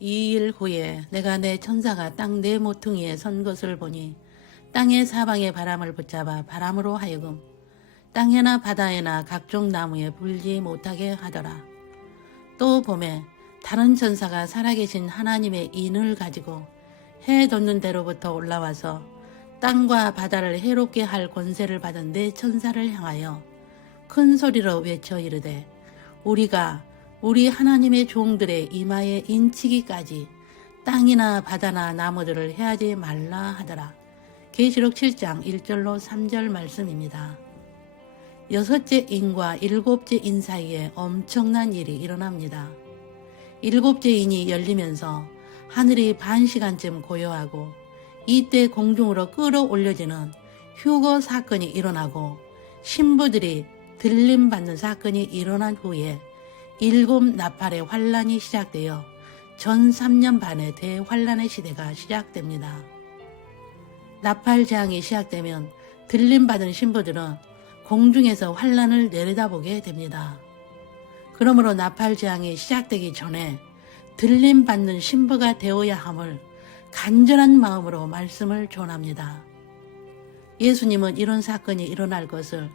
2일 후에 내가 내 천사가 땅 네 모퉁이에 선 것을 보니 땅의 사방의 바람을 붙잡아 바람으로 하여금 땅에나 바다에나 각종 나무에 불지 못하게 하더라. 또 봄에 다른 천사가 살아계신 하나님의 인을 가지고 해 돋는 데로부터 올라와서 땅과 바다를 해롭게 할 권세를 받은 네 천사를 향하여 큰 소리로 외쳐 이르되 우리가 우리 하나님의 종들의 이마에 인치기까지 땅이나 바다나 나무들을 해하지 말라 하더라. 계시록 7장 1절로 3절 말씀입니다. 여섯째 인과 일곱째 인 사이에 엄청난 일이 일어납니다. 일곱째 인이 열리면서 하늘이 반 시간쯤 고요하고 이때 공중으로 끌어올려지는 휴거 사건이 일어나고 신부들이 들림받는 사건이 일어난 후에 일곱 나팔의 환란이 시작되어 전 3년 반의 대환란의 시대가 시작됩니다. 나팔 재앙이 시작되면 들림받은 신부들은 공중에서 환란을 내려다보게 됩니다. 그러므로 나팔 재앙이 시작되기 전에 들림받는 신부가 되어야 함을 간절한 마음으로 말씀을 전합니다. 예수님은 이런 사건이 일어날 것을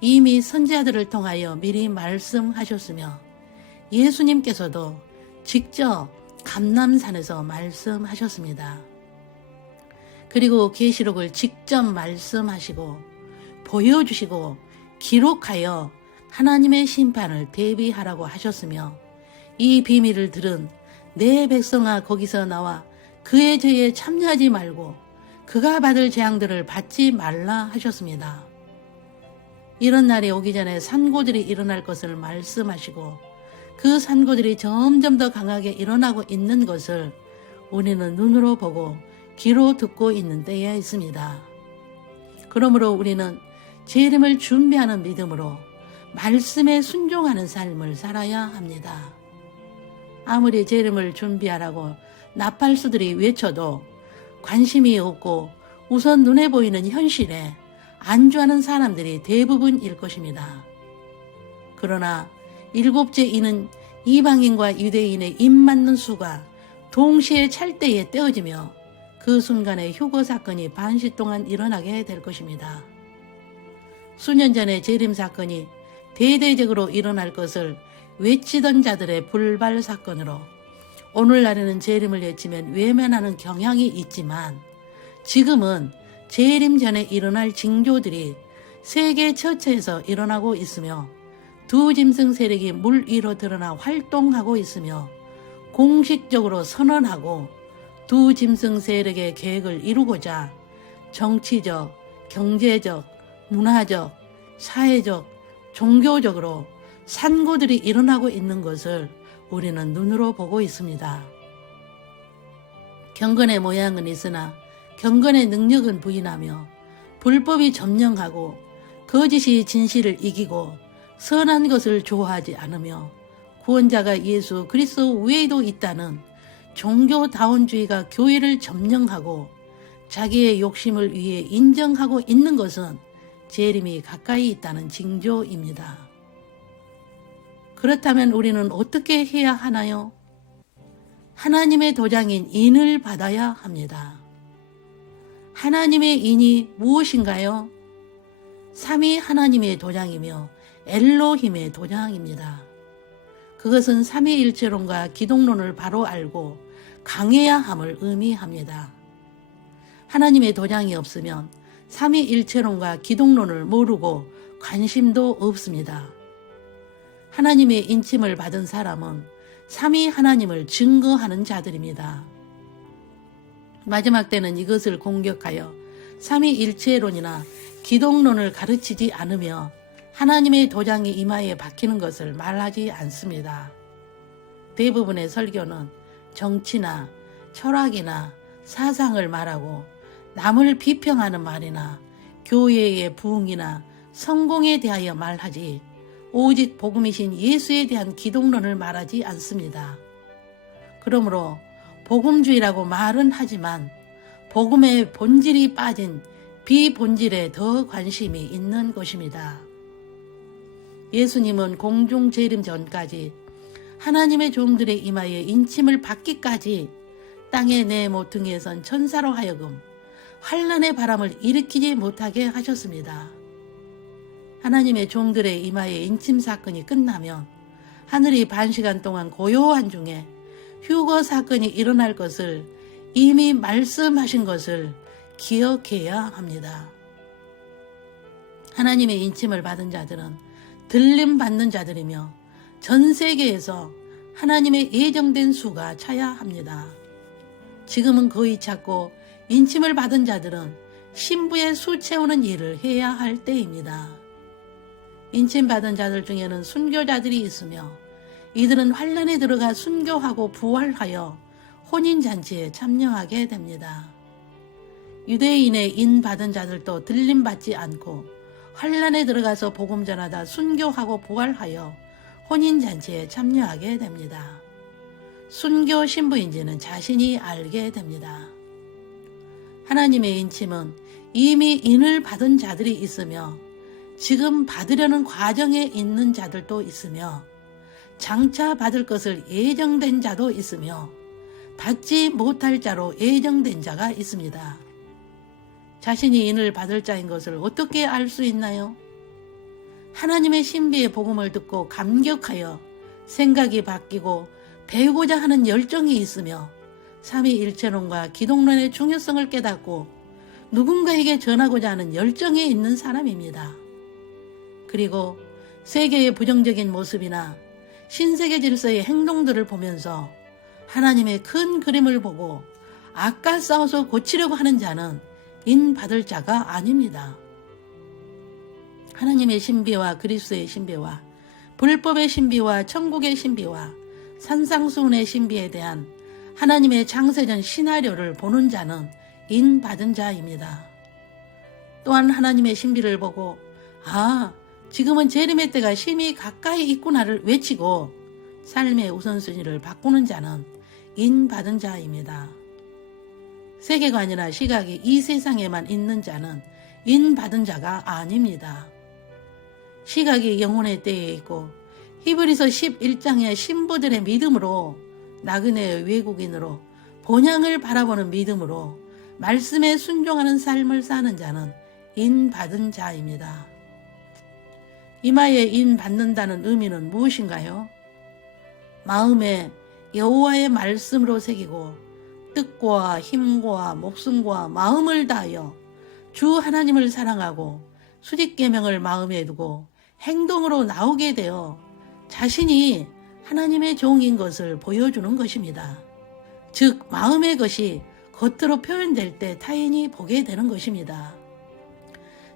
이미 선지자들을 통하여 미리 말씀하셨으며 예수님께서도 직접 감람산에서 말씀하셨습니다. 그리고 계시록을 직접 말씀하시고 보여주시고 기록하여 하나님의 심판을 대비하라고 하셨으며 이 비밀을 들은 내 백성아 거기서 나와 그의 죄에 참여하지 말고 그가 받을 재앙들을 받지 말라 하셨습니다. 이런 날이 오기 전에 산고들이 일어날 것을 말씀하시고 그 산고들이 점점 더 강하게 일어나고 있는 것을 우리는 눈으로 보고 귀로 듣고 있는 때에 있습니다. 그러므로 우리는 재림을 준비하는 믿음으로 말씀에 순종하는 삶을 살아야 합니다. 아무리 재림을 준비하라고 나팔수들이 외쳐도 관심이 없고 우선 눈에 보이는 현실에 안주하는 사람들이 대부분일 것입니다. 그러나 일곱째 인은 이방인과 유대인의 입 맞는 수가 동시에 찰때에 떼어지며 그 순간에 휴거 사건이 반시 동안 일어나게 될 것입니다. 수년 전에 재림 사건이 대대적으로 일어날 것을 외치던 자들의 불발 사건으로 오늘날에는 재림을 외치면 외면하는 경향이 있지만 지금은 재림 전에 일어날 징조들이 세계 처처에서 일어나고 있으며 두 짐승 세력이 물 위로 드러나 활동하고 있으며 공식적으로 선언하고 두 짐승 세력의 계획을 이루고자 정치적, 경제적, 문화적, 사회적, 종교적으로 산고들이 일어나고 있는 것을 우리는 눈으로 보고 있습니다. 경건의 모양은 있으나 경건의 능력은 부인하며 불법이 점령하고 거짓이 진실을 이기고 선한 것을 좋아하지 않으며 구원자가 예수 그리스도 외에도 있다는 종교다원주의가 교회를 점령하고 자기의 욕심을 위해 인정하고 있는 것은 재림이 가까이 있다는 징조입니다. 그렇다면 우리는 어떻게 해야 하나요? 하나님의 도장인 인을 받아야 합니다. 하나님의 인이 무엇인가요? 삼위 하나님의 도장이며 엘로힘의 도장입니다. 그것은 삼위일체론과 기독론을 바로 알고 강해야 함을 의미합니다. 하나님의 도장이 없으면 삼위일체론과 기독론을 모르고 관심도 없습니다. 하나님의 인침을 받은 사람은 삼위 하나님을 증거하는 자들입니다. 마지막 때는 이것을 공격하여 삼위일체론이나 기독론을 가르치지 않으며 하나님의 도장이 이마에 박히는 것을 말하지 않습니다. 대부분의 설교는 정치나 철학이나 사상을 말하고 남을 비평하는 말이나 교회의 부흥이나 성공에 대하여 말하지 오직 복음이신 예수에 대한 기독론을 말하지 않습니다. 그러므로 복음주의라고 말은 하지만 복음의 본질이 빠진 비본질에 더 관심이 있는 것입니다. 예수님은 공중 재림 전까지 하나님의 종들의 이마에 인침을 받기까지 땅의 내 모퉁이에 선 천사로 하여금 환난의 바람을 일으키지 못하게 하셨습니다. 하나님의 종들의 이마에 인침 사건이 끝나면 하늘이 반시간 동안 고요한 중에 휴거 사건이 일어날 것을 이미 말씀하신 것을 기억해야 합니다. 하나님의 인침을 받은 자들은 들림 받는 자들이며 전 세계에서 하나님의 예정된 수가 차야 합니다. 지금은 거의 찾고 인침을 받은 자들은 신부의 수 채우는 일을 해야 할 때입니다. 인침받은 자들 중에는 순교자들이 있으며 이들은 환란에 들어가 순교하고 부활하여 혼인잔치에 참여하게 됩니다. 유대인의 인 받은 자들도 들림받지 않고 환란에 들어가서 복음 전하다 순교하고 부활하여 혼인잔치에 참여하게 됩니다. 순교 신부인지는 자신이 알게 됩니다. 하나님의 인침은 이미 인을 받은 자들이 있으며 지금 받으려는 과정에 있는 자들도 있으며 장차 받을 것을 예정된 자도 있으며 받지 못할 자로 예정된 자가 있습니다. 자신이 인을 받을 자인 것을 어떻게 알 수 있나요? 하나님의 신비의 복음을 듣고 감격하여 생각이 바뀌고 배우고자 하는 열정이 있으며 삼위일체론과 기독론의 중요성을 깨닫고 누군가에게 전하고자 하는 열정이 있는 사람입니다. 그리고 세계의 부정적인 모습이나 신세계 질서의 행동들을 보면서 하나님의 큰 그림을 보고 악과 싸워서 고치려고 하는 자는 인 받을 자가 아닙니다. 하나님의 신비와 그리스도의 신비와 불법의 신비와 천국의 신비와 산상수훈의 신비에 대한 하나님의 창세전 시나리오를 보는 자는 인 받은 자입니다. 또한 하나님의 신비를 보고 지금은 재림의 때가 심히 가까이 있구나를 외치고 삶의 우선순위를 바꾸는 자는 인 받은 자입니다. 세계관이나 시각이 이 세상에만 있는 자는 인 받은 자가 아닙니다. 시각이 영혼의 때에 있고 히브리서 11장의 신부들의 믿음으로 나그네의 외국인으로 본향을 바라보는 믿음으로 말씀에 순종하는 삶을 사는 자는 인 받은 자입니다. 이마에 인 받는다는 의미는 무엇인가요? 마음에 여호와의 말씀으로 새기고 뜻과 힘과 목숨과 마음을 다하여 주 하나님을 사랑하고 수직계명을 마음에 두고 행동으로 나오게 되어 자신이 하나님의 종인 것을 보여주는 것입니다. 즉 마음의 것이 겉으로 표현될 때 타인이 보게 되는 것입니다.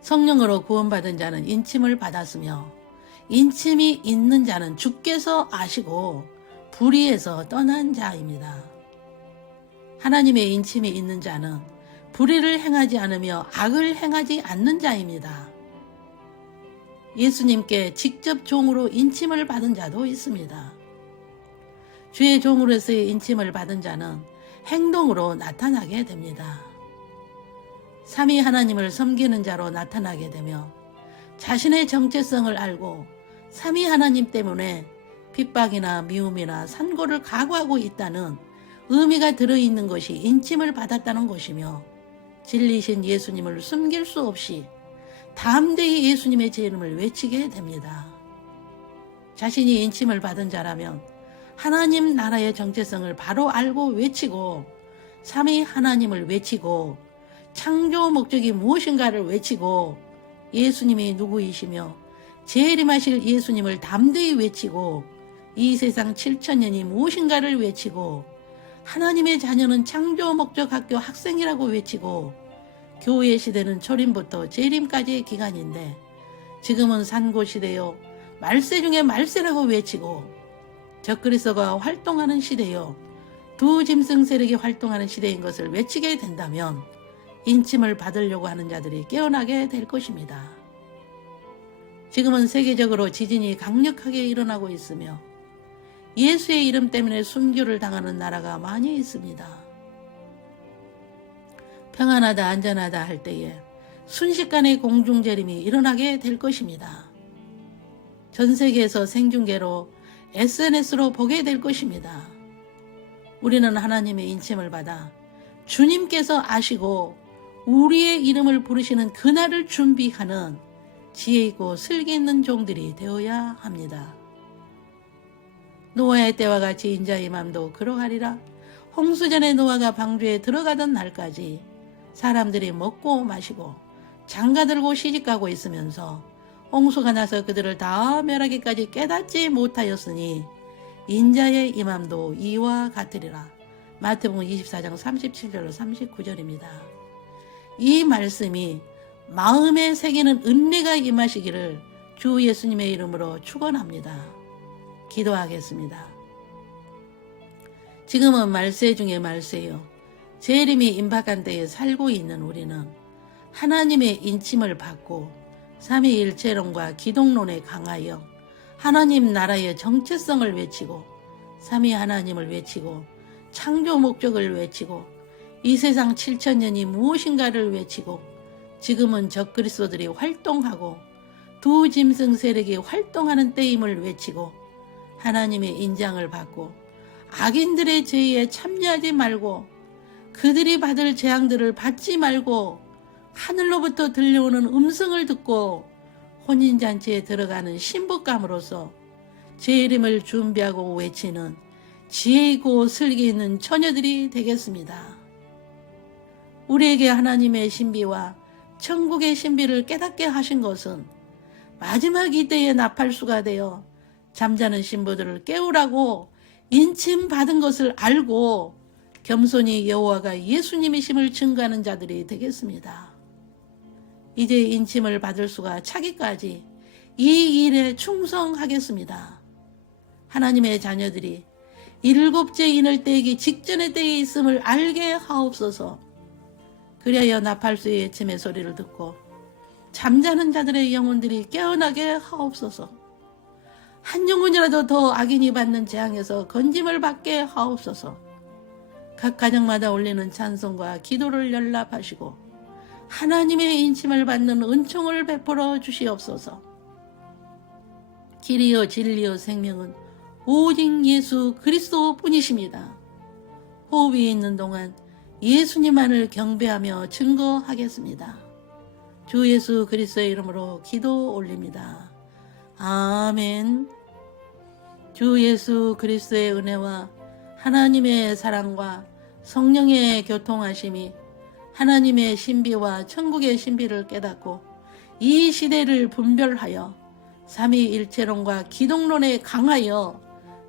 성령으로 구원받은 자는 인침을 받았으며 인침이 있는 자는 주께서 아시고 불의에서 떠난 자입니다. 하나님의 인침이 있는 자는 불의를 행하지 않으며 악을 행하지 않는 자입니다. 예수님께 직접 종으로 인침을 받은 자도 있습니다. 주의 종으로서의 인침을 받은 자는 행동으로 나타나게 됩니다. 삼위 하나님을 섬기는 자로 나타나게 되며 자신의 정체성을 알고 삼위 하나님 때문에 핍박이나 미움이나 산고를 각오하고 있다는 의미가 들어있는 것이 인침을 받았다는 것이며 진리신 예수님을 숨길 수 없이 담대히 예수님의 제 이름을 외치게 됩니다. 자신이 인침을 받은 자라면 하나님 나라의 정체성을 바로 알고 외치고 삼위 하나님을 외치고 창조 목적이 무엇인가를 외치고 예수님이 누구이시며 재림하실 예수님을 담대히 외치고 이 세상 7천년이 무엇인가를 외치고 하나님의 자녀는 창조 목적 학교 학생이라고 외치고 교회 시대는 초림부터 재림까지의 기간인데 지금은 산고 시대요 말세 중에 말세라고 외치고 적그리스도가 활동하는 시대요 두 짐승 세력이 활동하는 시대인 것을 외치게 된다면 인침을 받으려고 하는 자들이 깨어나게 될 것입니다. 지금은 세계적으로 지진이 강력하게 일어나고 있으며 예수의 이름 때문에 순교를 당하는 나라가 많이 있습니다. 평안하다 안전하다 할 때에 순식간에 공중재림이 일어나게 될 것입니다. 전 세계에서 생중계로 SNS로 보게 될 것입니다. 우리는 하나님의 인침을 받아 주님께서 아시고 우리의 이름을 부르시는 그날을 준비하는 지혜 있고 슬기 있는 종들이 되어야 합니다. 노아의 때와 같이 인자의 맘도 그러하리라. 홍수전에 노아가 방주에 들어가던 날까지 사람들이 먹고 마시고 장가들고 시집가고 있으면서 홍수가 나서 그들을 다 멸하기까지 깨닫지 못하였으니 인자의 임함도 이와 같으리라. 마태복음 24장 37절로 39절입니다. 이 말씀이 마음에 새기는 은혜가 임하시기를 주 예수님의 이름으로 축원합니다. 기도하겠습니다. 지금은 말세 중에 말세요. 재림이 임박한 때에 살고 있는 우리는 하나님의 인침을 받고 삼위일체론과 기독론에 강하여 하나님 나라의 정체성을 외치고 삼위 하나님을 외치고 창조 목적을 외치고 이 세상 7천년이 무엇인가를 외치고 지금은 적그리스도들이 활동하고 두 짐승 세력이 활동하는 때임을 외치고 하나님의 인장을 받고 악인들의 죄에 참여하지 말고 그들이 받을 재앙들을 받지 말고 하늘로부터 들려오는 음성을 듣고 혼인잔치에 들어가는 신부감으로서 재림을 준비하고 외치는 지혜 있고 슬기 있는 처녀들이 되겠습니다. 우리에게 하나님의 신비와 천국의 신비를 깨닫게 하신 것은 마지막 이때의 나팔수가 되어 잠자는 신부들을 깨우라고 인침받은 것을 알고 겸손히 여호와가 예수님이심을 증거하는 자들이 되겠습니다. 이제 인침을 받을 수가 차기까지 이 일에 충성하겠습니다. 하나님의 자녀들이 일곱째 인을 떼기 직전의 때에 있음을 알게 하옵소서. 그리하여 나팔수의 외침의 소리를 듣고 잠자는 자들의 영혼들이 깨어나게 하옵소서. 한 영혼이라도 더 악인이 받는 재앙에서 건짐을 받게 하옵소서. 각 가정마다 올리는 찬송과 기도를 연락하시고 하나님의 인침을 받는 은총을 베풀어 주시옵소서. 길이요 진리요 생명은 오직 예수 그리스도 뿐이십니다. 호흡이 있는 동안 예수님만을 경배하며 증거하겠습니다. 주 예수 그리스도의 이름으로 기도 올립니다. 아멘. 주 예수 그리스도의 은혜와 하나님의 사랑과 성령의 교통하심이 하나님의 신비와 천국의 신비를 깨닫고 이 시대를 분별하여 삼위일체론과 기독론에 강하여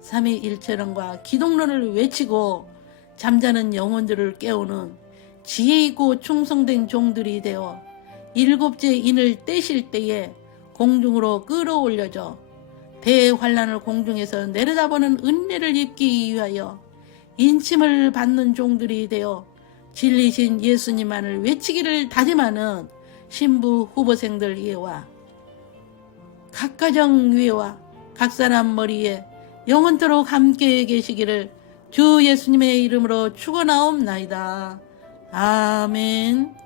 삼위일체론과 기독론을 외치고 잠자는 영혼들을 깨우는 지혜 있고 충성된 종들이 되어 일곱째 인을 떼실 때에 공중으로 끌어올려져 대환란을 공중에서 내려다보는 은혜를 입기 위하여 인침을 받는 종들이 되어 진리신 예수님만을 외치기를 다짐하는 신부 후보생들 위에와 각 가정 위에와 각 사람 머리에 영원토록 함께 계시기를 주 예수님의 이름으로 축원하옵나이다. 아멘.